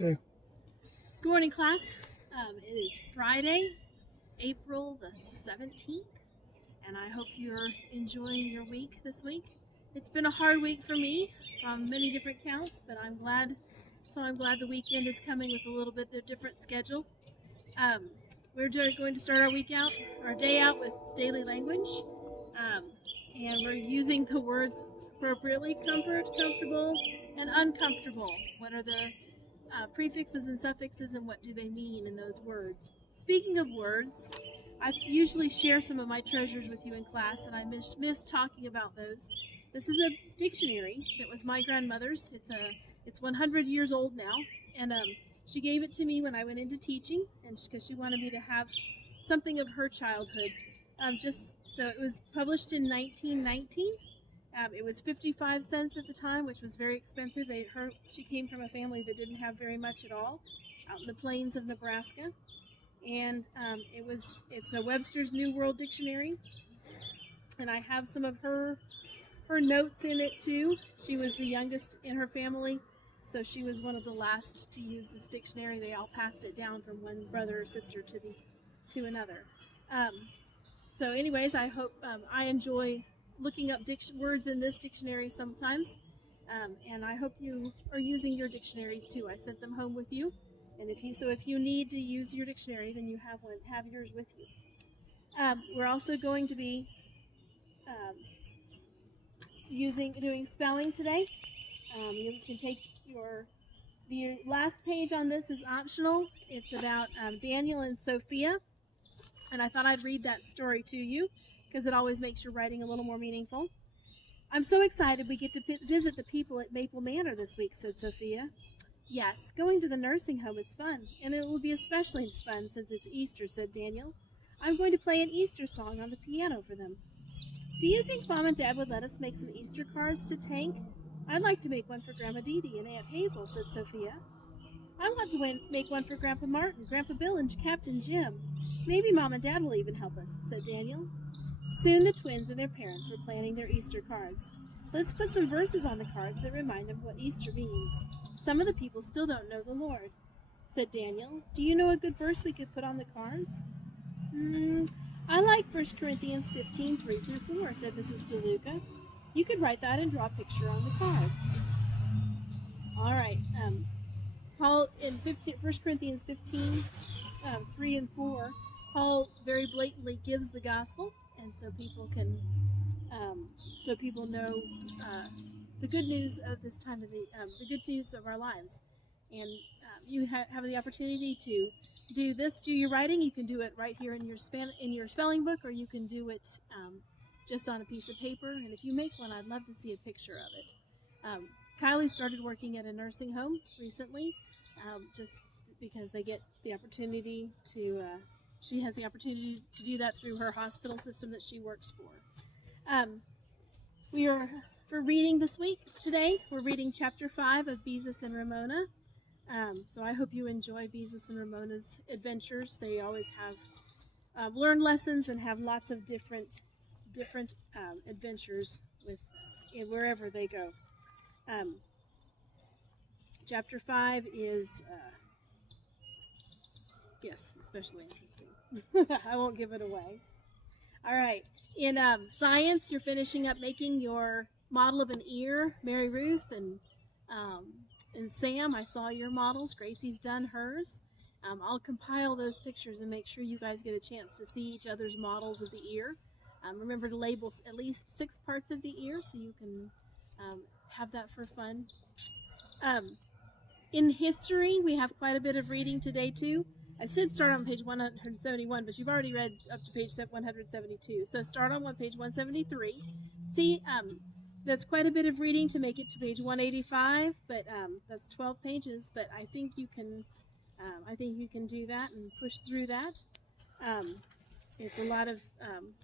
Okay. Good morning, class. It is Friday, April the 17th, and I hope you're enjoying your week this week. It's been a hard week for me from many different counts, but I'm glad the weekend is coming with a little bit of different schedule. Um, going to start our day out with daily language, um, and we're using the words appropriately: comfort, comfortable, and uncomfortable. What are the prefixes and suffixes, and what do they mean in those words? Speaking of words, I usually share some of my treasures with you in class, and I miss talking about those. This is a dictionary that was my grandmother's. It's 100 years old now, and she gave it to me when I went into teaching, and because she wanted me to have something of her childhood. Just so it was published in 1919. It was 55 cents at the time, which was very expensive. She came from a family that didn't have very much at all, out in the plains of Nebraska, and it's a Webster's New World Dictionary, and I have some of her notes in it too. She was the youngest in her family, so she was one of the last to use this dictionary. They all passed it down from one brother or sister to another. Um, so, anyways, I hope I enjoy looking up words in this dictionary sometimes, and I hope you are using your dictionaries too. I sent them home with you, and if you need to use your dictionary, then you have yours with you. We're also going to be um, doing spelling today. You can take the last page on this is optional. It's about Daniel and Sophia. And I thought I'd read that story to you because it always makes your writing a little more meaningful. I'm so excited we get to visit the people at Maple Manor this week, said Sophia. Yes, going to the nursing home is fun, and it will be especially fun since it's Easter, said Daniel. I'm going to play an Easter song on the piano for them. Do you think Mom and Dad would let us make some Easter cards to Tank? I'd like to make one for Grandma Dee Dee and Aunt Hazel, said Sophia. I want to make one for Grandpa Martin, Grandpa Bill, and Captain Jim. Maybe Mom and Dad will even help us, said Daniel. Soon the twins and their parents were planning their Easter cards. Let's put some verses on the cards that remind them what Easter means. Some of the people still don't know the Lord, said Daniel. Do you know a good verse we could put on the cards? I like 1 Corinthians 15, 3 through 4, said Mrs. DeLuca. You could write that and draw a picture on the card. All right. Paul in 1 Corinthians 15, 3 and 4, Paul very blatantly gives the gospel, and so people know the good news of this time of the good news of our lives, and you have the opportunity to do your writing. You can do it right here in your spelling book, or you can do it just on a piece of paper. And if you make one, I'd love to see a picture of it. Kylie started working at a nursing home recently, just because they get the opportunity to. She has the opportunity to do that through her hospital system that she works for. We are for reading this week. Today, we're reading chapter 5 of Beezus and Ramona. So I hope you enjoy Beezus and Ramona's adventures. They always have learn lessons and have lots of different adventures wherever they go. Chapter 5 is, especially interesting. I won't give it away. All right. In science, you're finishing up making your model of an ear. Mary Ruth and Sam, I saw your models. Gracie's done hers. I'll compile those pictures and make sure you guys get a chance to see each other's models of the ear. Remember to label at least 6 parts of the ear so you can have that for fun. In history, we have quite a bit of reading today, too. I said start on page 171, but you've already read up to page 172. So start on page 173. See, that's quite a bit of reading to make it to page 185, but that's 12 pages. But I think you can do that and push through that. It's a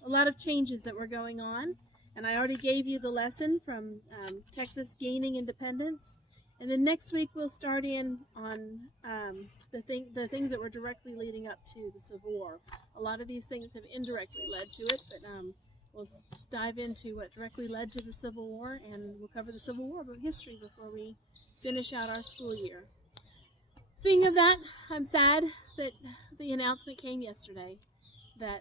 lot of changes that were going on, and I already gave you the lesson from Texas gaining independence. And then next week we'll start in on the things that were directly leading up to the Civil War. A lot of these things have indirectly led to it, but we'll dive into what directly led to the Civil War, and we'll cover the Civil War history before we finish out our school year. Speaking of that, I'm sad that the announcement came yesterday that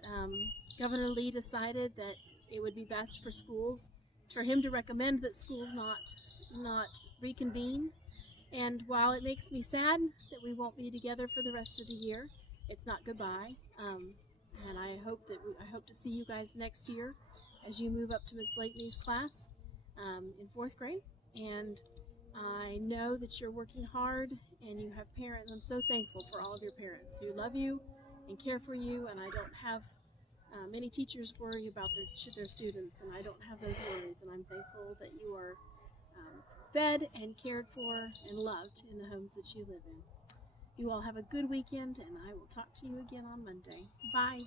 Governor Lee decided that it would be best for schools, for him to recommend that schools not reconvene. And while it makes me sad that we won't be together for the rest of the year, it's not goodbye. And I hope to see you guys next year as you move up to Miss Blakeney's class in fourth grade. And I know that you're working hard and you have parents. I'm so thankful for all of your parents who love you and care for you. And I don't have many teachers worry about their students, and I don't have those worries. And I'm thankful that you are fed and cared for and loved in the homes that you live in. You all have a good weekend, and I will talk to you again on Monday. Bye.